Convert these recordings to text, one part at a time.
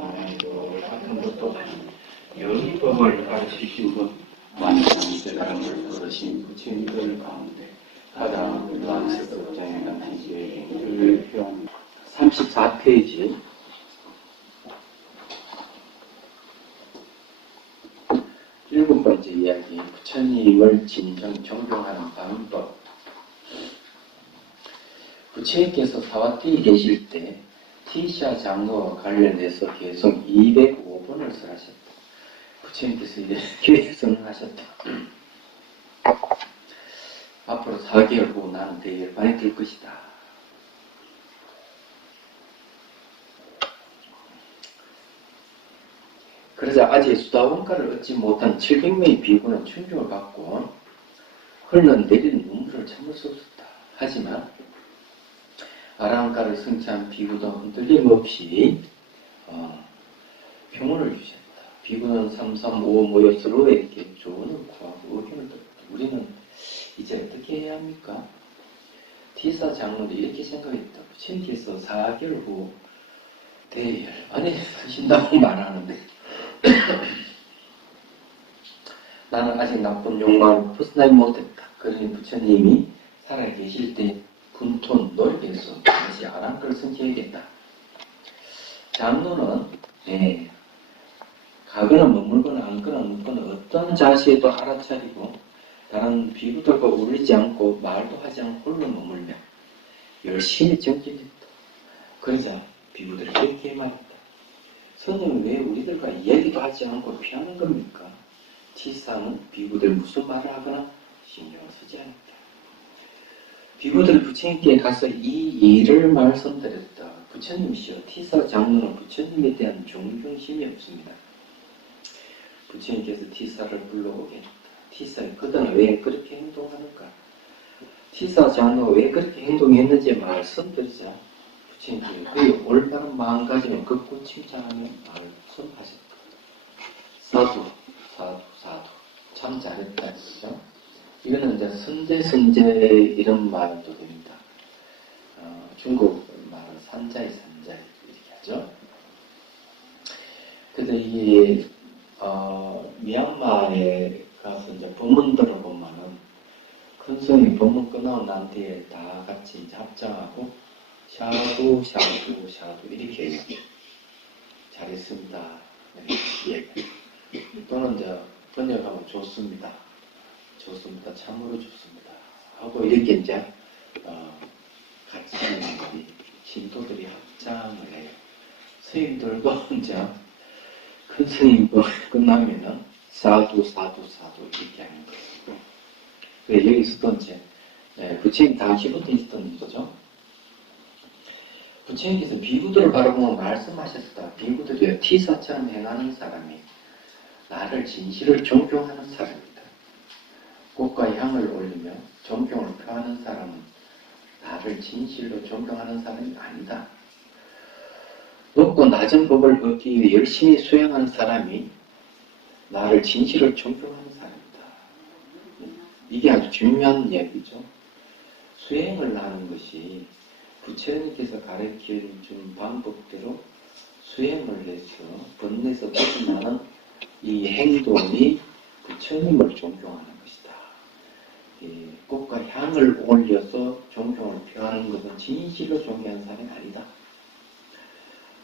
같은 것도 영의법을 가르치시고 많은 대단한 어르신 부처님들 가운데 가장 란스법장에 같은 기획을 표현 34페이지 일곱 번째 이야기 부처님을 진정 존경하는 방법. 부처님께서 사와띠에 계실 때 티샤 장로와 관련해서 계속 205번을 설하셨다. 부처님께서 이렇게 선언하셨다. 앞으로 4개월 후 나는 대열반에 들 것이다. 그러자 아직 수다원가를 얻지 못한 700명의 비구는 충격을 받고 흘러내리는 눈물을 참을 수 없었다. 하지만 아라한가를 성취한 비구도 흔들림 없이 평온을 주셨다. 비구는 335 모여 서로 이렇게 조언을 구하고 의견을 듣고 우리는 이제 어떻게 해야 합니까? 티사 장로도 이렇게 생각했다. 부처님께서 4개월 후 대열반에 서신다고 말하는데 나는 아직 나쁜 욕망을 벗어나지 못했다. 그러니 부처님이 살아계실 때 분톤 넓게서 다시 아랑가를 성취해야겠다. 장로는 가거나 머물거나 앉거나 눕거나 어떤 자세에도 알아차리고 다른 비구들과 울리지 않고 말도 하지 않고 홀로 머물며 열심히 정진했다. 그러자 비구들이 이렇게 말했다. 선생님 왜 우리들과 이야기도 하지 않고 피하는 겁니까? 티사는 비구들 무슨 말을 하거나 신경을 쓰지 않았다. 비구들이 부처님께 가서 이 일을 말씀드렸다. 부처님이시여 티사 장로는 부처님에 대한 존경심이 없습니다. 부처님께서 티사를 불러오게 했다. 티사의 그들은 왜 그렇게 행동하는가? 티사 장로가 왜 그렇게 행동했는지 말씀드리자 부처님께서 그의 올바른 마음가짐을 극구 칭찬하며 말씀하셨다. 사두 참 잘했다. 그죠? 이거는 이제 선제 이런 말도 됩니다. 중국 말은 산자이 이렇게 하죠. 근데 이 미얀마에 가서 이제 법문들을 보면은 큰 스님이 법문 끝나고 난 뒤에 다 같이 이제 합장하고 샤두 이렇게 얘기해요. 잘했습니다. 이렇게 얘기해요. 또는 이제 번역하면 좋습니다. 참으로 좋습니다. 하고 이렇게 이제 같이 신도들이 합장을 해요. 스님들도 이제 큰 스님 끝나면은 사두 이렇게 하는 거예요. 그래서 여기서도 이제 부처님 당시부터 있었던 거죠. 부처님께서 비구들을 바라보고 말씀하셨다. 비구들이 티사처럼 행하는 사람이 나를 진실을 존경하는 사람이다. 꽃과 향을 올리며 존경을 표하는 사람은 나를 진실로 존경하는 사람이 아니다. 높고 낮은 법을 얻기 위해 열심히 수행하는 사람이 나를 진실을 존경하는 사람이다. 이게 아주 중요한 얘기죠. 수행을 하는 것이 부처님께서 가르쳐준 방법대로 수행을 해서 번뇌에서 벗어나는 이 행동이 부처님을 존경하는 것이다. 꽃과 향을 올려서 존경을 표하는 것은 진실로 존경하는 사람이 아니다.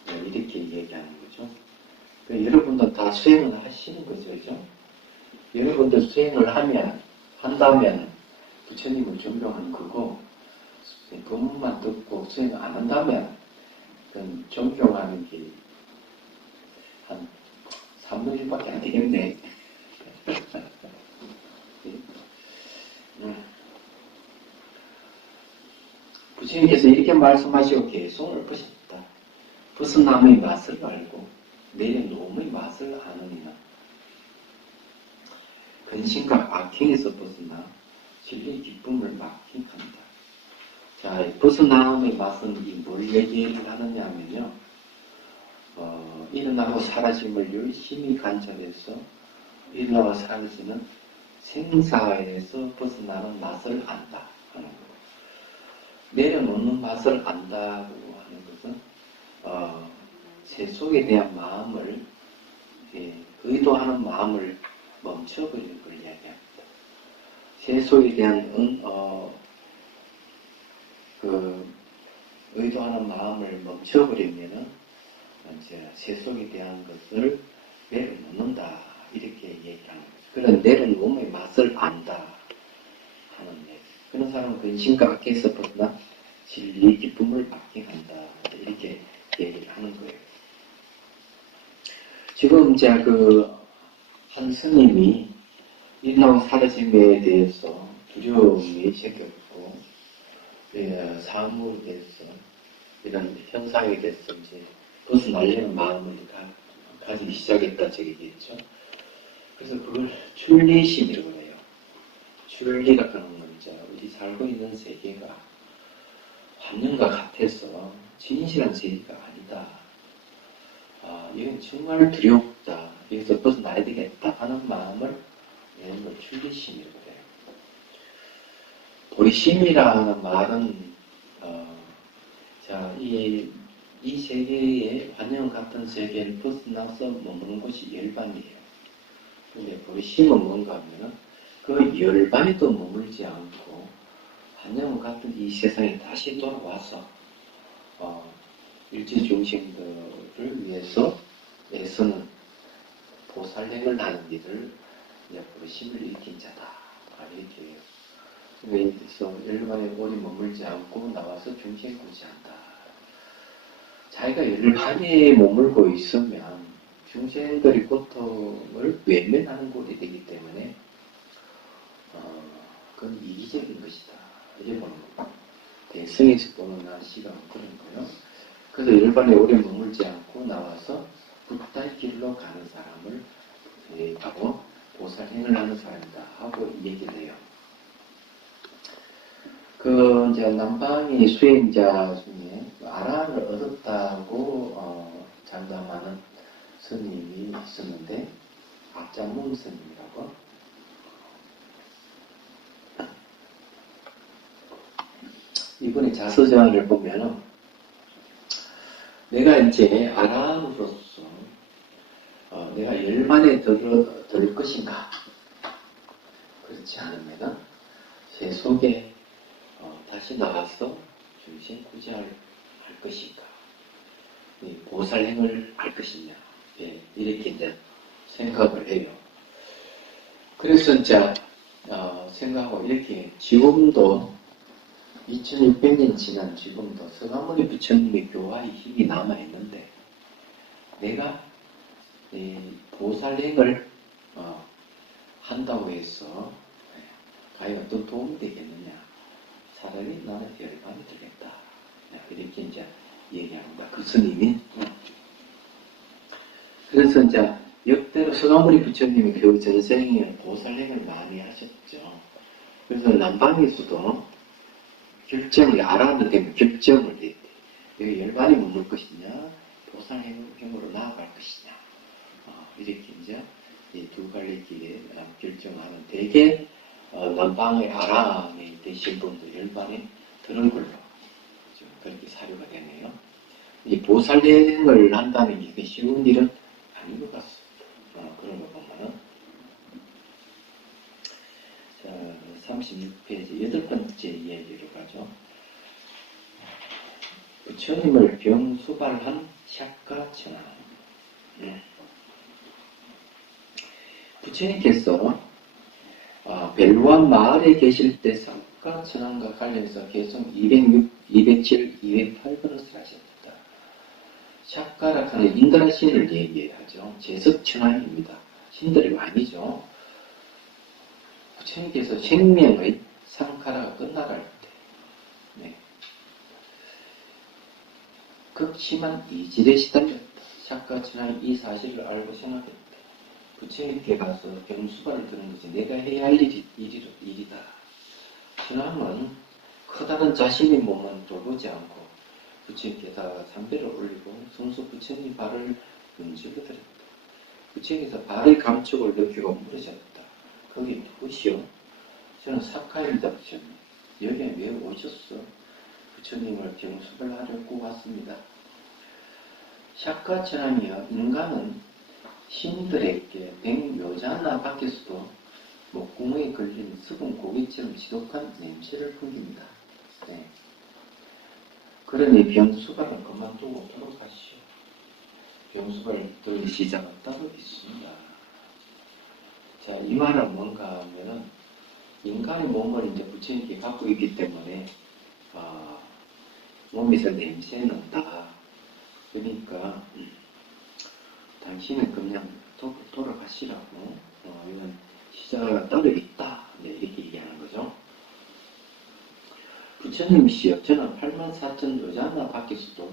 이렇게 얘기하는 거죠. 여러분도 다 수행을 하시는 거죠. 그죠? 여러분들 수행을 한다면 부처님을 존경하는 거고, 법문만 듣고 수행을 안 한다면 그건 존경하는 게 한 3분의 1밖에 안 되겠네. 부처님께서 이렇게 말씀하시고 계속 읊으셨다. 벗어남의 맛을 알고 내려놓음의 맛을 아느니라. 근심과 악행에서 벗어나 진리의 기쁨을 만끽한다. 자, 벗어남의 맛은 뭘 얘기를 하느냐 하면요. 일어나고 사라짐을 열심히 관찰해서 일어나고 사라지는 생사에서 벗어나는 맛을 안다 하는 거. 내려놓는 맛을 안다고 하는 것은 세속에 대한 마음을, 의도하는 마음을 멈춰버리는 걸 이야기합니다. 세속에 대한 의도하는 마음을 멈춰버리면은 이제 세속에 대한 것을 내려놓는다, 이렇게 얘기하는 거죠. 그런 내려놓음의 맛을 안다 하는 얘기. 그런 사람은 근심과 악에서 벗어나 진리의 기쁨을 받게 한다, 이렇게 얘기를 하는 거예요. 지금 이제 한 스님이 인나와 사라짐에 대해서 두려움이 생겼고, 사물에 대해서, 이런 현상에 대해서 이제 벗어나려는 마음을 가지기 시작했다, 저 얘기했죠. 그래서 그걸 출리심이라고 해요. 출리가 하는 건 이제 우리 살고 있는 세계가 환경과 같아서 진실한 세계가 아니다. 이건 정말 두렵다. 여기서 벗어나야 되겠다 하는 마음을 내는 걸 출리심이라고 해요. 보리심이라는 말은 이 세계의 환영 같은 세계를 벗어나서 머무는 곳이 열반이에요. 근데 보리심은 뭔가 하면은 그 열반에도 머물지 않고 환영 같은 이 세상에 다시 돌아와서 일체 중생들을 위해서 애쓰는 보살행을 하는 일을 이제 보리심을 일으킨 자다, 이렇게 해요. 그래서 열반에 오래 머물지 않고 나와서 중생 구제한다. 자기가 열반에 머물고 있으면 중생들의 고통을 외면하는 꼴이 되기 때문에 그건 이기적인 것이다. 이게 대승에서 보는 시가 그런 거예요. 그래서 열반에 오래 머물지 않고 나와서 불타의 길로 가는 사람을 하고 보살행을 하는 사람이다 하고 얘기를 해요. 이제 남방의 수행자 중에 아라를 얻었다고 장담하는 스님이 있었는데, 악장문 스님이라고. 이분의 자서전을 보면은 내가 이제 아라로서 내가 열반에 들 것인가? 그렇지 않으면은 세속에 다시 나가서 중생 구제할 것인가? 보살행을 할 것이냐? 이렇게 이제 생각을 해요. 그래서 이제 생각하고 이렇게 지금도 2600년 지난 지금도 서가모니 부처님의 교화의 힘이 남아있는데, 내가 보살행을 한다고 해서 과연 어떤 도움이 되겠느냐? 차라리 나는 열반에 들겠다, 이렇게 이제 얘기합니다. 그 스님이. 그래서 이제 역대로 서가모니 부처님이 그 전생에 보살행을 많이 하셨죠. 그래서 남방에서도 결정을 알아는 되면 결정을 해야 돼. 여기 열반에 머물 것이냐, 보살행으로 나아갈 것이냐, 이렇게 이제 이 두 갈래 길에 결정하는, 대개 남방의 아람에 되신 분도 열반에 드는 걸로 그렇게 사료가 되네요. 이 보살행을 한다는 게 쉬운 일은 아닌 것 같습니다. 그런 거 보면은. 자, 36페이지 8번째 이야기로 가죠. 부처님을 병수발한 샤카천하. 부처님께서 벨루안 마을에 계실 때 샤카천하과 관련해서 계속 206, 207, 208번을 하셨다. 샤카라 하는 인드라 신을 얘기하죠. 제석천하입니다. 신들이 아니죠. 부처님께서 생명의 상카라가 끝나갈 때, 극심한 이질에 시달렸다. 샤카천하의 이 사실을 알고 생각했다. 부처님께 가서 병수발을 드는 것이 내가 해야 할 일이다. 천함은 커다란 자신의 몸은 돌보지 않고 부처님께다가 삼배를 올리고 성수 부처님 발을 문지르 드렸다. 부처님께서 발의 감촉을 느끼고 물으셨다. 거기 누구시오? 저는 사카입니다, 부처님. 여기에 왜 오셨어? 부처님을 병수발하려고 왔습니다. 샥과 천왕이여 인간은 신들에게 백묘자나 밖에서도 목구멍에 걸린 썩은 고기처럼 지독한 냄새를 풍깁니다. 네. 그러니 병수발은 그만두고 돌아가시오. 병수발 들을 시작은 따로 있습니다. 자, 이 말은 뭔가 하면은 인간의 몸을 이제 부처님께 갖고 있기 때문에 몸에서 냄새는 다 그러니까 당신은 그냥 돌아가시라고 이런 시자가 따로 있다 이렇게 얘기하는 거죠. 부처님이시여 저는 84,000 여자나 밖에서도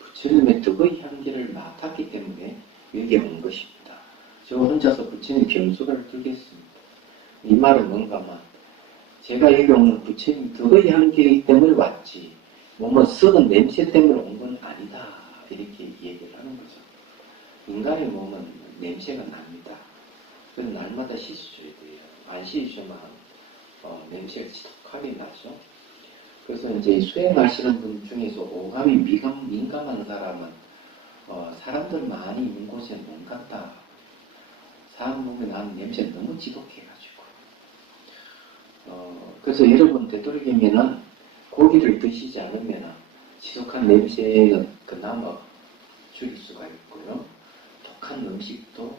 부처님의 덕의 향기를 맡았기 때문에 여기에 온 것입니다. 저 혼자서 부처님 병수를 들겠습니다. 이 말은 뭔가만 제가 여기 오는 부처님 덕의 향기이기 때문에 왔지 몸은 썩은 냄새 때문에 온 건 아니다 이렇게 얘기를 하는 거죠. 인간의 몸은 냄새가 납니다. 그래서 날마다 씻어줘야 돼요. 안 씻으면 냄새가 지독하게 나죠. 그래서 이제 수행하시는 분 중에서 오감이 민감한 사람은 사람들 많이 있는 곳에 못 갔다. 사람 몸에 나는 냄새 너무 지독해가지고. 그래서 여러분 되도록이면은 고기를 드시지 않으면 지독한 냄새는 그나마 줄일 수가 있고요. 독한 음식도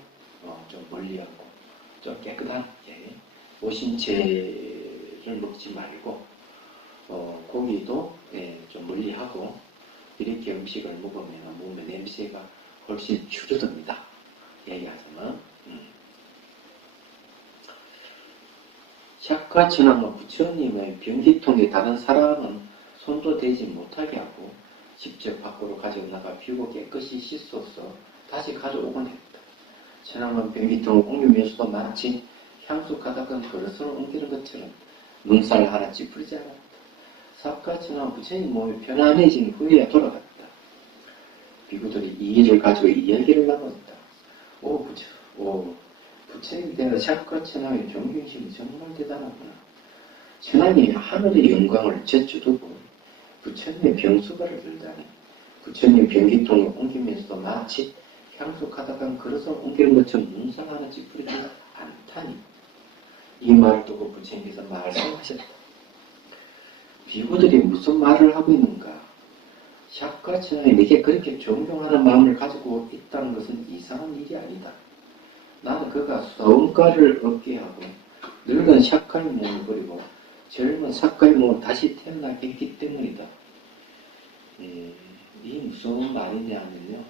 좀 멀리하고 좀 깨끗하게 오신채를 먹지 말고 고기도 좀 멀리하고 이렇게 음식을 먹으면 몸에 냄새가 훨씬 줄어듭니다. 얘기하자면 샥과 천왕은 부처님의 변기통에 다른 사람은 손도 대지 못하게 하고 직접 밖으로 가져나가 비우고 깨끗이 씻어서 다시 가져오곤 했다. 천왕은 변기통을 옮기면서도 마치 향수 가득한 그릇을 옮기는 것처럼 눈살 하나 찌푸리지 않았다. 삭과 천왕은 부처님 몸이 편안해진 후에야 돌아갔다. 비구들이 이 일을 가지고 이야기를 나눴다. 부처님 대한 샥과 천왕의 존경심이 정말 대단하구나. 천왕이 하늘의 영광을 제쳐두고 부처님의 병수발을 들다니 부처님 변기통을 옮기면서도 마치 향수 가득한 그릇을 옮기는 것처럼 눈살 하나 찌푸리지 않다니. 이 말을 두고 부처님께서 말씀하셨다. 비구들이 무슨 말을 하고 있는가? 샥과 천왕이 내게 그렇게 존경하는 마음을 가지고 있다는 것은 이상한 일이 아니다. 나는 그가 수다원가를 얻게 하고 늙은 샥과의 몸을 버리고 젊은 삭과의 몸을 다시 태어나게 했기 때문이다. 이 무슨 말이냐면요.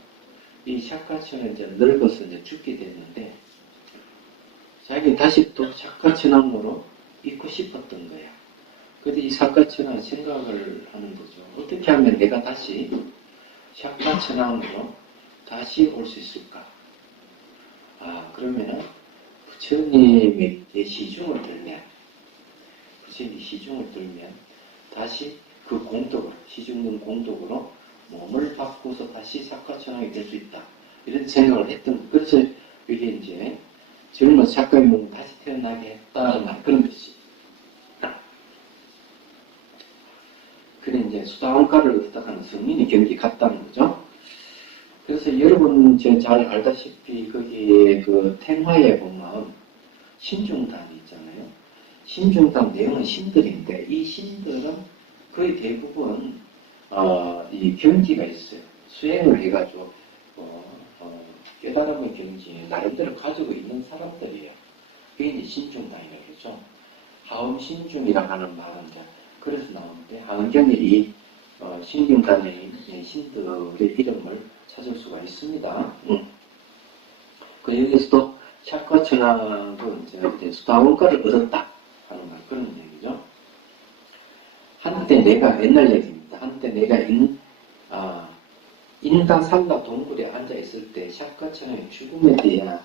이 샥과천은 이제 늙어서 이제 죽게 됐는데 자기 다시 또 샥과천왕으로 있고 싶었던 거야. 근데 이 삭과천왕은 생각을 하는 거죠. 어떻게 하면 내가 다시 샥과천왕으로 다시 올 수 있을까? 그러면은 부처님의 시중을 들면 부처님이 시중을 들면 다시 그 공덕으로 시중된 공덕으로 몸을 바꾸어서 다시 삭과천왕이 될 수 있다. 이런 생각을 했던 거. 그래서 이게 이제 젊은 삭과의 몸을 다시 태어나게 했다는 말 그런 뜻이. 그래 이제 수다원가를 얻다가는 성민의 경기 같다는 거죠. 그래서 여러분 잘 알다시피 거기에 그 텐화에 보면 신중단이 있잖아요. 신중단 내용은 신들인데 이 신들은 거의 대부분 이 경지가 있어요. 수행을 해가지고 깨달음의 경지 나름대로 가지고 있는 사람들이에요. 그게 이제 신중단이라고 그러죠. 하음신중이라고 하는 말은 이제 그래서 나오는데 하은경이 이 신중단의 신들의 이름을 찾을 수가 있습니다. 그 여기서도 샥과천왕도 이제 수다원가를 얻었다 하는 말 그런 얘기죠. 한때 내가 옛날 얘기입니다. 한때 내가 인다살라 동굴에 앉아 있을 때 샥과천왕의 죽음에 대한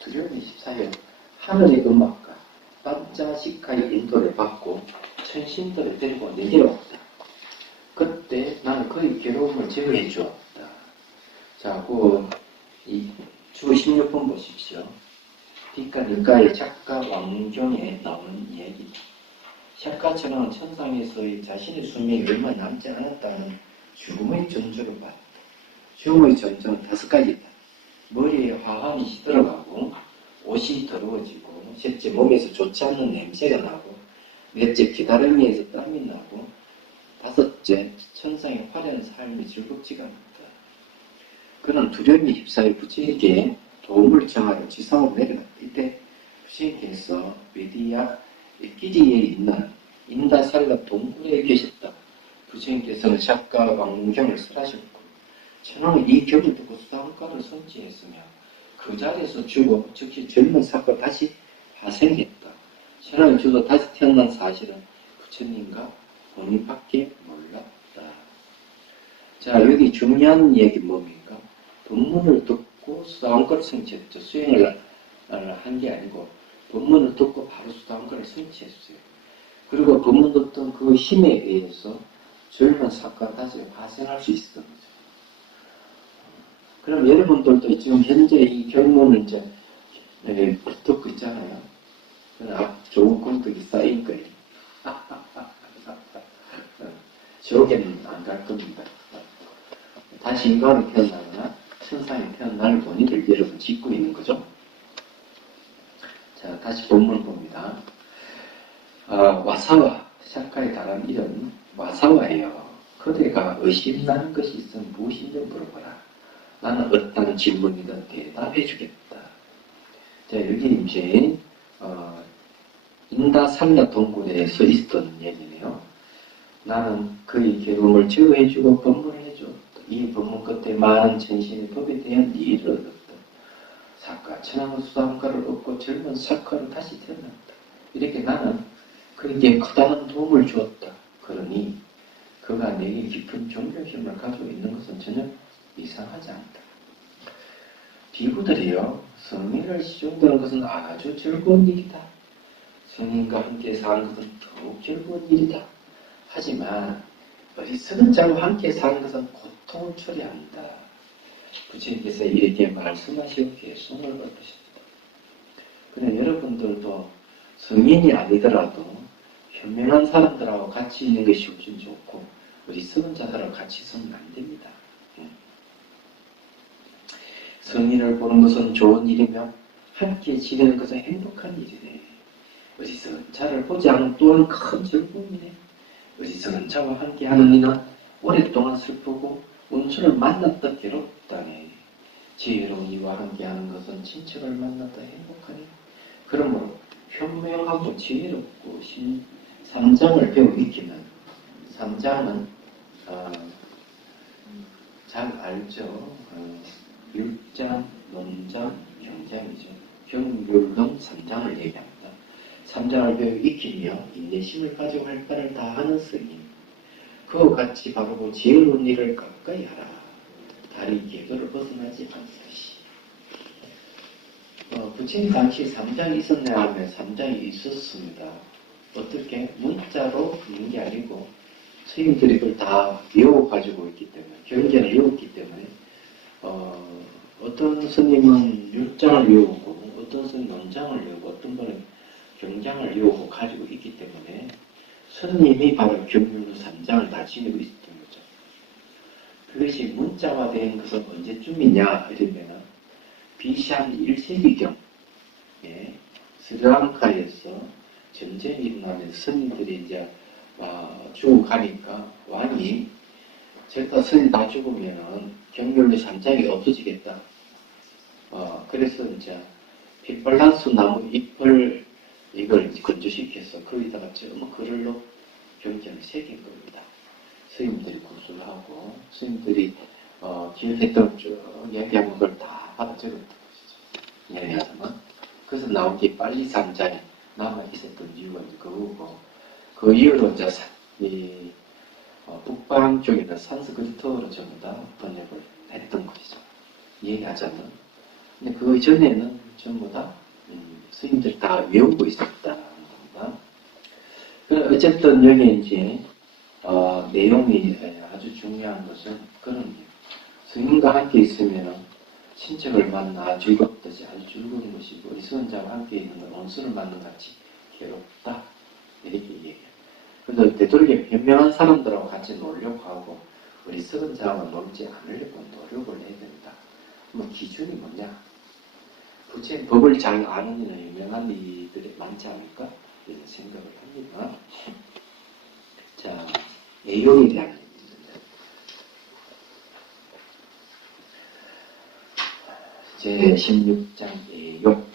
두려움이 십사여 하늘의 음악과 땀자식하의 인도를 받고 천신들을 데리고 내려왔다. 그때 나는 그의 괴로움을 제어해 주었다. 자, 주 16번 보십시오. 뒷가니까의 작가 왕경에 나오는 이야기. 샥과천왕은 천상에서의 자신의 수명이 얼마 남지 않았다는 죽음의 전조를 받았다. 주의 전정 5가지다. 머리에 화환이 들어가고, 옷이 더러워지고, 셋째 몸에서 좋지 않는 냄새가 나고, 넷째 기다림에서 땀이 나고, 다섯째 천상의 화려한 삶이 즐겁지가 않다. 그는 두려움에 휩싸여 부처에게 도움을 청하러 지상으로 내려갔다. 이때 부처님께서 베디야 끼리에 있는 인다살라 동굴에 계셨다. 부처님께서는 샷과 왕경을 설하셨고 천황은 이 경을 듣고 수상과를 성취했으며 그 자리에서 죽어 즉시 젊은 사과 다시 파생했다. 천황이 죽어 다시 태어난 사실은 부처님과 본인밖에 몰랐다. 자, 여기 중요한 얘기 뭡니까? 법문을 듣고 수상과를 성취했죠. 수행을 한 게 아니고 법문을 듣고 바로 수상과를 성취했어요. 그리고 법문 듣던 그 힘에 의해서 젊은 사과가 다시 파생할 수 있었던 거죠. 그럼 여러분들도 지금 현재 이 경문을 이제 듣고 있잖아요. 좋은功德이 쌓인 거예요. 지옥에는 안 갈 겁니다. 다시 인간으로 태어나거나 천상에 태어날 본인을 여러분 짓고 있는 거죠. 자, 다시 본문을 봅니다. 와사와 샤카에 달한 이런 와사와예요. 그대가 의심나는 것이 있으면 무엇인지 물어보라. 나는 어떤 질문이든 대답해 주겠다. 자, 여기 이제 인다살라 동굴에 서 있었던 얘기네요. 나는 그의 경험을 제어해주고 법문을 해줬다. 이 법문 끝에 많은 전신의 법에 대한 이해를 얻었다. 사과, 천황의 수상과를 얻고 젊은 사과로 다시 태어났다. 이렇게 나는 그에게 커다란 도움을 주었다. 그러니 그가 내게 깊은 존경심을 가지고 있는 것은 전혀 이상하지 않다. 비구들이요, 성민을 시중드는 것은 아주 즐거운 일이다. 성인과 함께 사는 것은 더욱 즐거운 일이다. 하지만 어리석은 자와 함께 사는 것은 고통을 초래한다. 부처님께서 이렇게 말씀하시고 개성을 얻으십니다. 그래, 여러분들도 성인이 아니더라도 현명한 사람들하고 같이 있는 것이 훨씬 좋고 어리석은 자들하고 같이 있으면 안 됩니다. 성인을 보는 것은 좋은 일이며 함께 지내는 것은 행복한 일이네. 어리석은 자를 보지 않은 또한 큰 즐거움이네. 어리석은 자와 함께하는 이는 오랫동안 슬프고 원수를 만났다 괴롭다네. 지혜로운 이와 함께하는 것은 친척을 만났다 행복하네. 그러므로 현명하고 지혜롭고 삼장을 배워 익히면, 삼장은 잘 알죠. 율장, 논장, 경장이죠. 경율론 삼장을 얘기합니다. 삼장을 배워 익히며 인내심을 가지고 할 바를 다 하는 스님. 그와 같이 바르고 지혜로운 일을 가까이 하라. 다리 궤도를 벗어나지 않듯이. 부처님 당시 삼장이 있었냐 하면 삼장이 있었습니다. 어떻게? 문자로 듣는 게 아니고 스님들이 그걸 다 외워가지고 있기 때문에, 경전을 외웠기 때문에 어떤 스님은 율장을 외우고 어떤 스님은 논장을 외우고 어떤 분은 경장을 외우고 가지고 있기 때문에 스님이 바로 경륜 삼장을 다 지니고 있었던 거죠. 그것이 문자화된 것은 언제쯤이냐 이러면 BC 한 1세기경 스리랑카에서 전쟁이 일어나면서 스님들이 이제 죽어가니까 왕이 절대 스님 다 죽으면은 경륜 삼장이 없어지겠다. 그래서 이제 핏발란수 나무 잎을 이걸 건조시켜서 거기다가 전부 그걸로 경전을 새긴 겁니다. 스님들이 구술을 하고 스님들이 기억했던 쭉 얘기한 걸 다 받아 적었던 것이죠. 얘기하자면 그래서 나온 게 빨리 삼장이 남아 있었던 이유가 그거고 그 이후로 이제 북방 쪽에는 산스크리트어로 전부 다 번역을 했던 것이죠. 얘기하자면 근데 그 전에는 전부 다 스님들이 다 외우고 있었다는 겁니다. 어쨌든 여기 이제 내용이 아주 중요한 것은 그런 스님과 함께 있으면 친척을 만나 즐겁듯이 아주 즐거운 것이고 어리석은 자와 함께 있는 건 원수를 만난 같이 괴롭다 이렇게 얘기해요. 그래서 되도록이면 현명한 사람들하고 같이 놀려고 하고 어리석은 자와 놀지 않으려고 노력을 해야 된다. 뭐 기준이 뭐냐? 부처님 법을 잘 아는 이는 유명한 이들이 많지 않을까? 이런 생각을 합니다. 자, 애용에 대한 얘기입니다. 제16장 애용.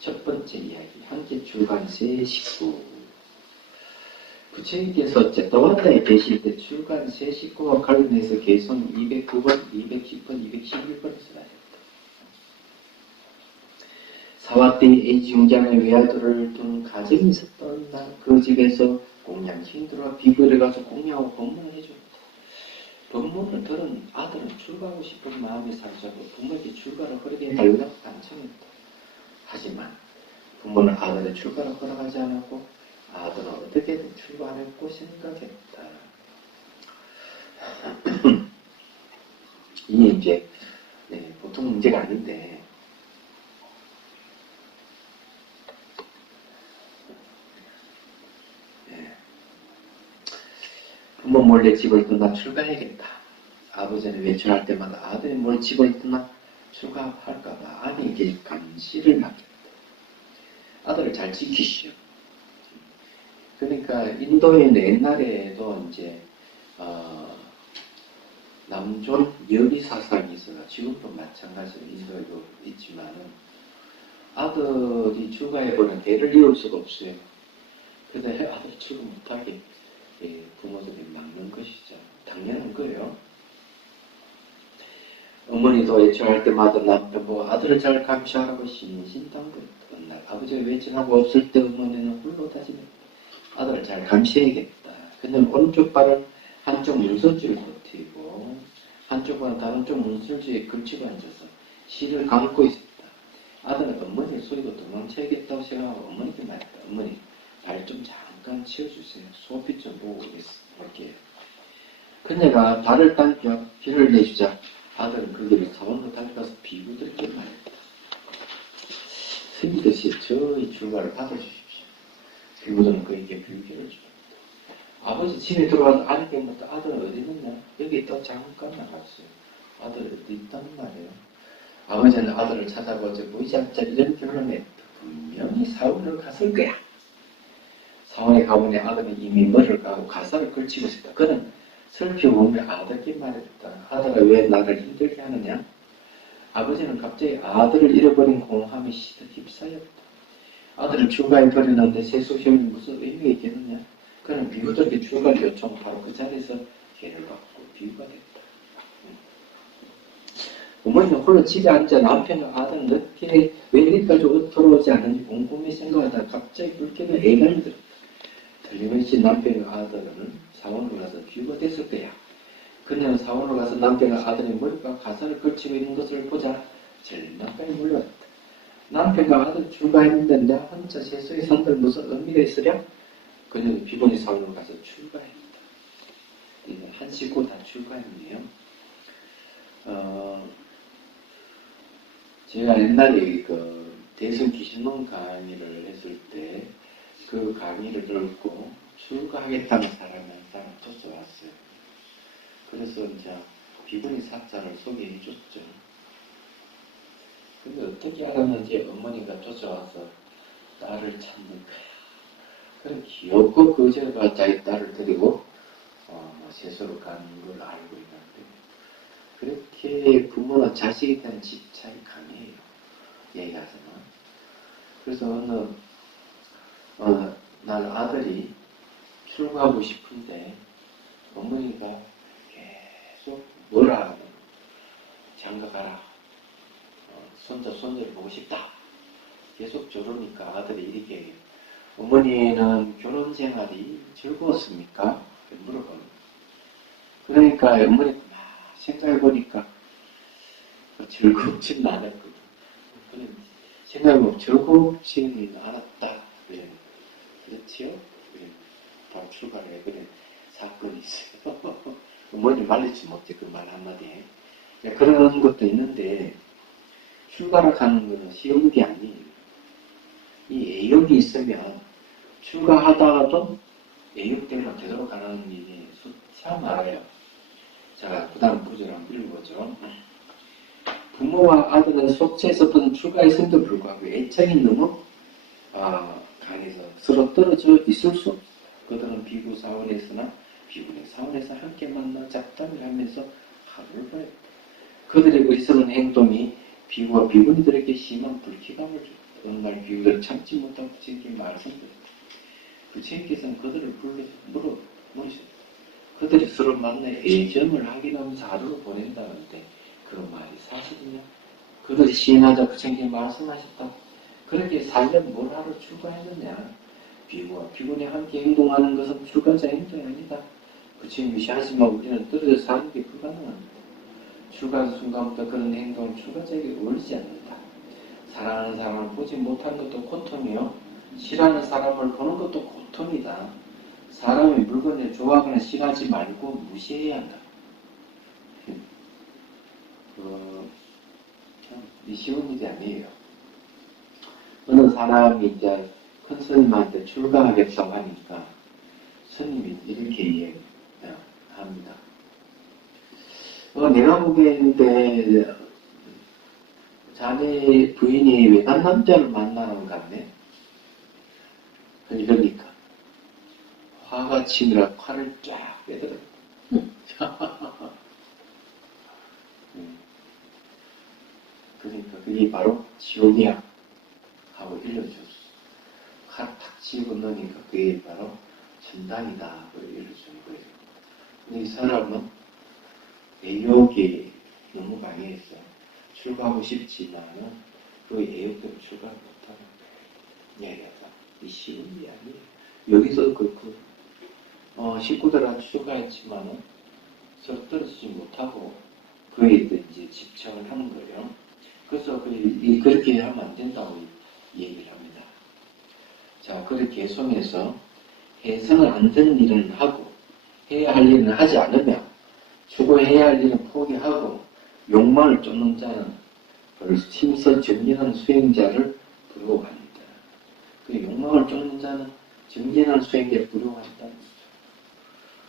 첫 번째 이야기. 현재 출간세 19. 부처님께서 제또와다에 계실 때 출간세 19와 관련해서 개성 209번, 210번, 211번을 써하셨다. 사와띠 애지용장의 외아들을 둔 가정이 있었던 날 그 집에서 공양 신들과 비구를 가서 공양하고 법문을 해줬다. 법문을 들은 아들은 출가하고 싶은 마음이 사로잡고 부모에게 출가를 허락해 달라고 간청했다. 하지만 부모는 아들의 출가를 허락하지 않았고 아들은 어떻게든 출가하려고 생각했다. 이게 이제 보통 문제가 아닌데 부모 몰래 집을 떠나 출가해야겠다. 아버지는 외출할 때마다 아들이 몰래 집을 떠나 출가할까봐 아내에게 감시를 하겠다. 아들을 잘 지키시오. 그러니까 인도에는 옛날에도 이제 남존 여비 사상이 있어요. 지금도 마찬가지로 인도에도 있지만은 아들이 출가해버리면 대를 이을 수가 없어요. 그래서 아들이 출가 못하게 부모들이 막는 것이죠. 당연한 거예요. 어머니도 외출할 때마다 남편보고 아들을 잘 감시하라고 신신당부했다. 어느 날 아버지가 외출하고 없을 때 어머니는 홀로 다짐했다. 아들을 잘 감시해야겠다. 그는 오른쪽 발은 한쪽 문설주에 버티고 한쪽 발은 다른 쪽 문설주에 걸치고 앉아서 실을 감고 있었다. 아들은 어머니의 소리도 도망쳐야겠다고 생각하고 어머니께 말했다. 어머니, 발 좀 잠깐 치워주세요. 소피 좀 보고 올게요. 그녀가 발을 당겨 길을 내주자 아들은 그 길을 사원으로 달려가서 비구들에게 말했다. 스미듯이 저희 출가를 받아주십시오. 비구들은 그에게 불교를 주었다. 아버지 집에 들어와서 아내께 묻다. 아들은 어디 있느냐? 여기 또 잠깐 나갔어요. 아들 어디 있단 말이에요. 아버지는 아들을 찾아보자 보이지 않자 이런 결론을 냈다. 분명히 사원으로 갔을 거야. 사원에 가보니 아들은 이미 머리를 까고 가사를 걸치고 있었다. 그는 슬피 울며 아들께 말했다. 아들아 왜 나를 힘들게 하느냐? 아버지는 갑자기 아들을 잃어버린 공함에 시듯 휩싸였다. 아들을 출가해버리는데 세수시험이 무슨 의미가 있겠느냐? 그는 비유적인 출가를 요청 바로 그 자리에서 개를 받고 비유가 됐다. 어머니는 홀로 집에 앉아 남편과 아들은 늦게 웬일까지 돌아오지 않는지 곰곰이 생각하다가 갑자기 불길에 애가 들었다. 틀림없이 남편과 아들은 사원으로 가서 비유가 됐을 거야. 그녀는 사원으로 가서 남편과 아들의 머리가 가사를 걸치고 있는 것을 보자 절망까지 몰려왔다. 남편과 아들 출가했는데 내가 혼자 세수에 산들 무슨 의미가 있으랴? 그녀는 비번이 사원으로 가서 출가했다. 한 식구 다 출가했네요. 제가 옛날에 그 대선 귀신론 강의를 했을 때 그 강의를 듣고 출가하겠다는 사람이 한 사람 쫓아왔어요. 그래서 이제 비구니 사자를 소개해 줬죠. 근데 어떻게 알았는지 어머니가 쫓아와서 딸을 찾는 거야. 그럼 귀엽고 거제가 자기 딸을 데리고 세수로 가는 걸 알고 있는데 그렇게 부모와 자식에 대한 집착이 강해요. 얘기하자면. 그래서 어느 날 아들이 출가하고 싶은데 어머니가 계속 뭐라 하면 장가가라. 손자 손녀를 보고 싶다. 계속 저러니까 아들이 이렇게 해요. 어머니는 결혼 생활이 즐거웠습니까? 물어보는. 그러니까 어머니가 막 생각해보니까 즐겁지는 않았거든. 생각해보면 즐겁지는 않았다. 그래. 그렇지요? 그래. 바로 출가를 해. 그래. 사건이 있어요. 어머니 말리지 못해. 그 말 한마디에. 그런 것도 있는데 출가를 가는 것은 쉬운 게 아니에요. 이 애욕이 있으면 출가하다가도 애욕대로 되도록 가는 일이 참 많아요. 자, 그 다음 구절 한번 읽어보죠. 부모와 아들은 속죄했었던 출가했음에도 불구하고 애착이 너무 강해서 서로 떨어져 있을 수 없어. 그들은 비구 사원에서나 비군의 사원에서 함께 만나 잡담을 하면서 하루를 보냈다. 그들의 의스러운 행동이 비구와 비군이들에게 심한 불쾌감을 줬다. 어느 날 비구들은 참지 못한 부처님께 말씀드렸다. 부처님께서는 그들을 불러서 물으셨다. 그들이 서로 만나 애정을 확인하면서 하루를 보낸다는데 그 말이 사실이냐? 그들이 시인하자 부처님께 말씀하셨다. 그렇게 살면 뭘 하러 출가했느냐? 비구와 비군이 함께 행동하는 것은 출가자 행동이 아니다. 부처님이 하지만 우리는 떨어져 사는 게 불가능합니다. 출가한 순간부터 그런 행동은 출가자에게 어울리지 않는다. 사랑하는 사람을 보지 못하는 것도 고통이요. 싫어하는 사람을 보는 것도 고통이다. 사람이 물건을 좋아하거나 싫어하지 말고 무시해야 한다. 이 쉬운 일이 아니에요. 어느 사람이 이제 큰 스님한테 출가하겠다고 하니까 스님이 이렇게 이야기합니다. 내가 보기에는 자네 부인이 외간 남자를 만나는 것 같네. 이러니까 화가 치느라 칼을 쫙 빼들어. 그러니까 그게 바로 지옥이야 하고 일러줬어. 칼 탁 집어 넣으니까 그게 바로 천당이다 하고 일러주는 거예요. 근데 이 사람은 애욕이 너무 강해서 출가하고 싶지만은 그 애욕대로 출가를 못하는 거예요. 얘기하자. 이 쉬운 일이 아니에요. 여기서 식구들한테 출가했지만은 서로 떨어지지 못하고 그에 이제 집착을 하는 거예요. 그래서 그렇게 하면 안 된다고 얘기를 합니다. 자, 그렇게 개성해서 해서는 안 되는 일은 하고 해야 할 일은 하지 않으며 추구해야 할 일은 포기하고 욕망을 쫓는 자는 힘써 정진하는 수행자를 부러워합니다. 그 욕망을 쫓는 자는 정진하는 수행자를 부러워한다는 거죠.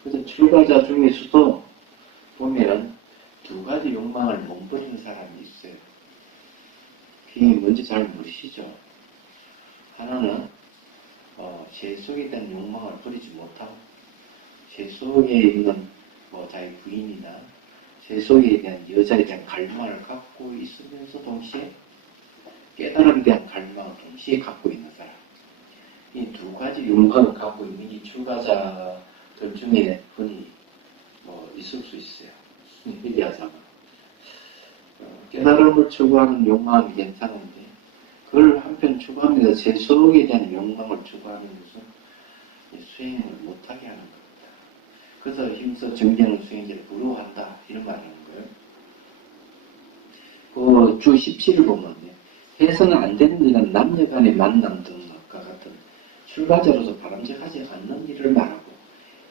그래서 출가자 중에서도 보면 두 가지 욕망을 못 버리는 사람이 있어요. 그게 뭔지 잘 모르시죠? 하나는 제 속에 대한 욕망을 버리지 못하고 제 속에 있는 자기 부인이나 제 속에 대한 여자에 대한 갈망을 갖고 있으면서 동시에 깨달음에 대한 갈망을 동시에 갖고 있는 사람. 이 두 가지 욕망을 갖고 있는 이 출가자들 중에 분이 있을 수 있어요. 얘기하자면 깨달음을 추구하는 욕망이 괜찮은데 그걸 한편 추구하면서 제 속에 대한 욕망을 추구하는 것은 수행을 못하게 하는 겁니다. 그래서 힘써 정진하는 수행자를 부러워한다 이런 말을 하는 거예요. 주 17을 보면 해서는 안 되는 일은 남녀 간의 만남 등과 같은 출가자로서 바람직하지 않는 일을 말하고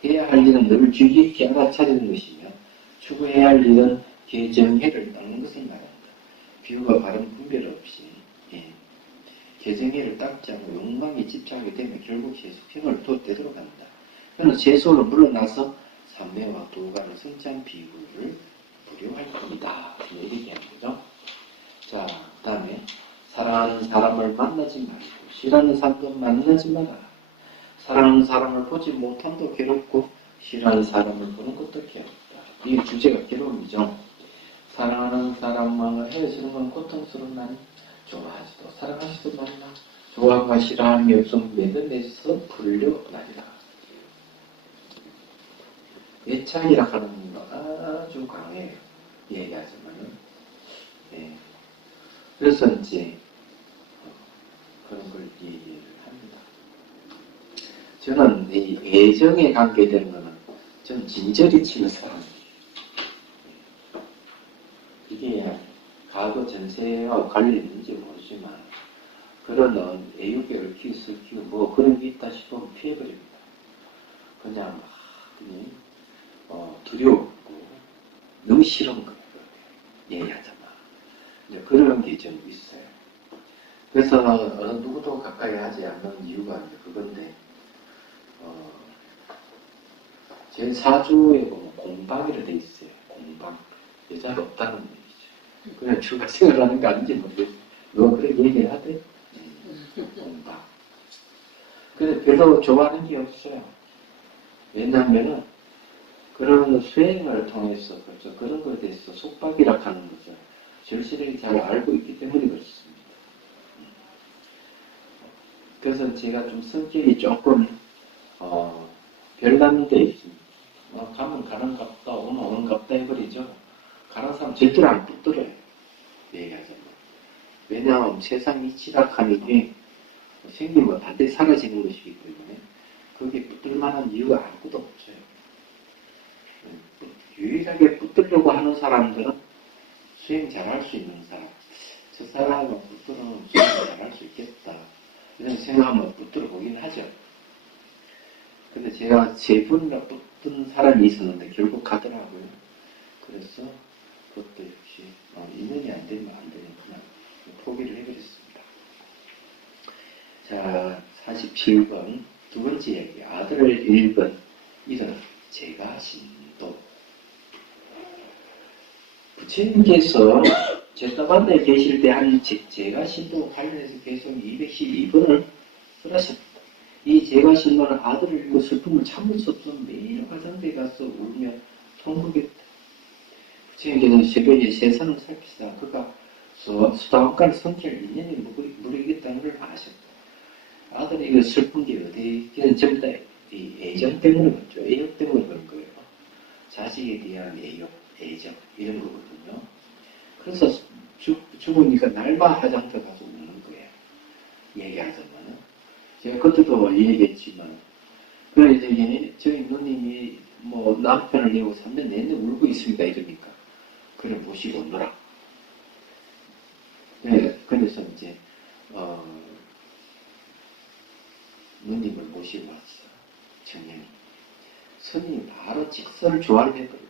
해야 할 일은 늘 주의 깊게 알아차리는 것이며 추구해야 할 일은 개정해를 닦는 것을 말합니다. 비유가 바른 분별 없이 개정해를 닦지 않고 욕망에 집착하게 되면 결국 세속행을 되도록 합니다. 그는 세속으로 물러나서 삼매와 도가를 성취한 비유를 부려할 겁니다. 이렇게 얘기하는 거죠. 자, 그 다음에 사랑하는 사람을 만나지 말고 싫어하는 사람도 만나지 마라. 사랑하는 사람을 보지 못함도 괴롭고 싫어하는 사람을 보는 것도 괴롭다. 이 주제가 괴로움이죠. 사랑하는 사람과 헤어지는 건 고통스럽나니 좋아하지도 사랑하지도 말라. 좋아함과 싫어함이 없으면 매듭내서 불려나리라. 애착이라 하는 건 아주 강해요. 얘기하자면은. 그래서 이제 그런 걸 얘기를 합니다. 저는 이 애정에 관계되는 거는 좀 진절이 치는 사람이에요. 이게 과거 전세와 관련이 있는지 모르지만 그런 애욕에 얽혀 있고 그런 게 있다 싶으면 피해버립니다. 그냥 두려웠고 너무 싫은 거예요. 얘기하자면 이제 그런 게 좀 있어요. 그래서 어느 누구도 가까이 하지 않는 이유가 이제 그건데 제 사주에 보면 공방이라 돼 있어요. 금방 여자가 없다는 얘기죠. 그냥 추가 생활하는 거 아닌지 모르겠어. 누가 그렇게 얘기를 하대? 금방. 근데 별로 좋아하는 게 없어요. 왜냐하면은 그런 수행을 통해서 그렇죠. 그런 것에 대해서 속박이라 하는 거죠. 절실하게 잘 알고 있기 때문에 그렇습니다. 그래서 제가 좀 성격이 조금 별난 데 있습니다. 가면 가는 갑다, 오는 갑다 해버리죠. 가는 사람 절대로 안 붙들어요. 얘기하자면. 왜냐하면 세상이 치락하는 게 생기면 반드시 사라지는 것이기 때문에 그게 붙들 만한 이유가 아무것도 없어요. 유일하게 붙들려고 하는 사람들은 수행 잘할 수 있는 사람. 저 사람은 붙들어놓으면 수행 잘할 수 있겠다. 이런 생각하면 붙들어 보긴 하죠. 근데 제가 세 분이나 붙든 사람이 있었는데 결국 가더라고요. 그래서 그것도 역시 인연이 안 되면 안 되는 그냥 포기를 해버렸습니다. 자, 47번 두 번째 얘기. 아들을 1번 이런 제가 신도. 부처님께서 제타반대에 계실 때 한 제가 신도 관련해서 계속 212번을 쓰셨습니다. 이 제가 신도는 아들을 잃고 슬픔을 참을 수 없어 매일 화장대에 가서 울며 통곡했다. 부처님께서는 새벽에 세상을 살피시다. 그가 수다원가를 성취할 인연이 무르겠다는 걸 아셨다. 아들이 그 슬픈 게 어디 있기는 전부 다 이 애정 때문에 그렇죠. 애욕 때문에 그런 거예요. 자식에 대한 애욕, 애정 이런 거거든요. 그래서 죽으니까 날마 화장터 가서 우는 거예요. 얘기하자면은 제가 그때도 얘기했지만 그래 이제 저희 누님이 뭐 남편을 내고 3년 내내 울고 있습니다 이러니까 그래 모시고 오너라. 네, 그래서 이제 누님을 모시고 왔어. 청년이. 스님이 바로 직설을 조화를 해버려요.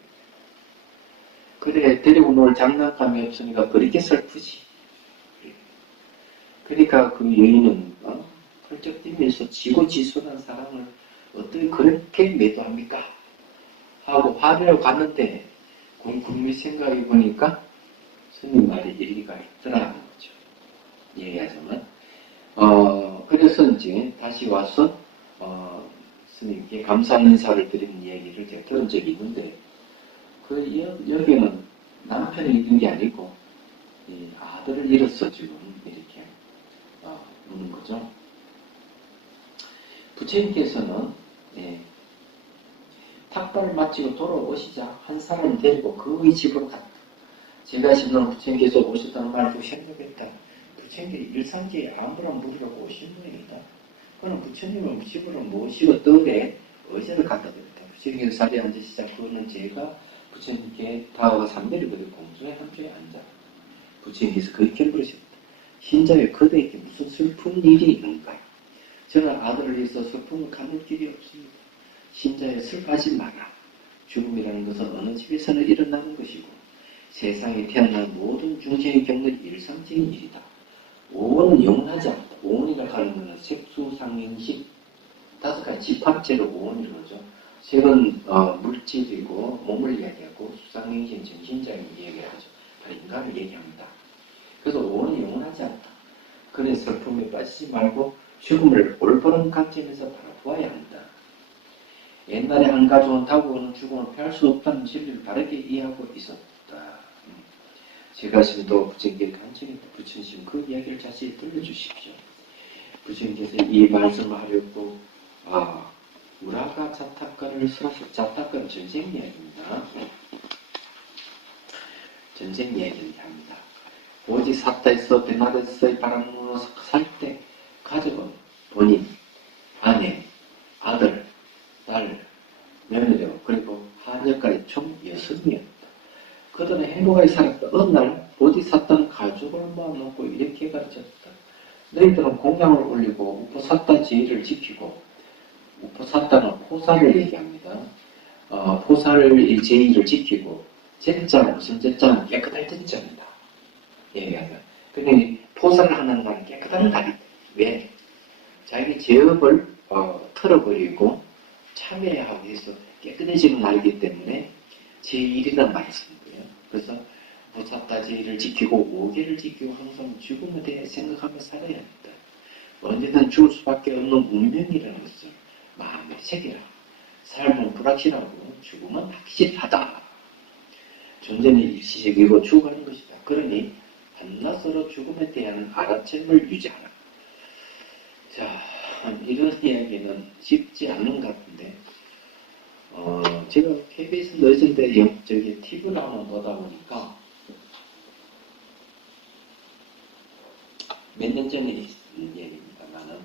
그래 데리고 놀 장난감이 없으니까 그렇게 슬프지. 그러니까 그 여인은 펄쩍 뛰면서 지고지순한 사랑을 어떻게 그렇게 매도합니까? 하고 화를 갔는데 곰곰이 생각해 보니까 스님 말이 일리가 있더라는 거죠. 얘기하자면 그래서 이제 다시 와서 스님께 감사 인사를 드리는 얘기를 제가 들은 적이 있는데 여기는 남편을 잃은 게 아니고 이 아들을 잃었어 지금 이렇게 묻는 거죠. 부처님께서는 탁발을 마치고 돌아오시자 한 사람을 데리고 그의 집으로 갔다. 제가 신는 부처님께서 오셨다는 말도 생각했다. 부처님께 일상지에 아무런 물으라고 오신 분이다. 그는 부처님을 집으로 모시고 떡에 의자를 갖다 드렸다. 부처님께서 자리에 앉으시자 그는 제가 부처님께 다가가 삼배를 공중에 한쪽에 앉아. 부처님께서 그렇게 물으셨다. 신자의 그대에게 무슨 슬픈 일이 있는가? 저는 아들을 위해서 슬픔을 감을 길이 없습니다. 신자의 슬퍼하지 마라. 죽음이라는 것은 어느 집에서는 일어나는 것이고 세상에 태어난 모든 중생이 겪는 일상적인 일이다. 오온은 영원하지 않다. 오온이라 하는 것은 색수상행식 5가지 집합체로 오온이라고 그러죠. 색은 물질이고 몸을 이야기하고 수상행식 정신장애 이야기하죠. 인간을 얘기합니다. 그래서 오온이 영원하지 않다. 그런 슬픔에 빠지지 말고 죽음을 올바른 관점에서 바라보아야 한다. 옛날에 한 가족은 타고 오는 죽음을 피할 수 없다는 진리를 바르게 이해하고 있었다. 제가 지금도 부처님께 간증했다. 부처님 그 이야기를 자세히 들려주십시오. 부처님께서 이 말씀을 하려고 우라가 자타카를 쓰라서 자타카는 전쟁 이야기입니다. 전쟁 이야기를 합니다. 오직 사타에서 베나데스의 바람으로 살 때 가족은 본인, 아내, 아들, 딸, 며느리 그리고 하녀까지 총 6명이었다. 그들은 행복하게 살았다. 어느 날 보디사타는 가족을 모아놓고 이렇게 가르쳤다. 너희들은 공양을 올리고 우포사타 제의를 지키고 우포사타는 포사를 얘기합니다. 포사를 제의를 지키고 제자는 무슨 제자는 깨끗할 제자입니다. 얘기하면. 근데 포사를 하는 자는 깨끗한 자입니다. 왜? 자기 죄업을 털어버리고 참회하고 해서 깨끗해지는 날이기 때문에 제1이라는 말을 쓰는 거예요. 그래서 보살다제를 지키고 5개를 지키고 항상 죽음에 대해 생각하며 살아야 한다. 언제든 죽을 수밖에 없는 운명이라는 것을 마음에 새기라. 삶은 불확실하고 죽음은 확실하다. 존재는 일시적이고 죽어가는 것이다. 그러니 한낱으로 죽음에 대한 알아챈을 유지하라. 자, 이런 이야기는 쉽지 않은 것 같은데 제가 KBS 늦은데 저기 TV를 한번 보다 보니까 몇 년 전에 있은 얘기입니다만은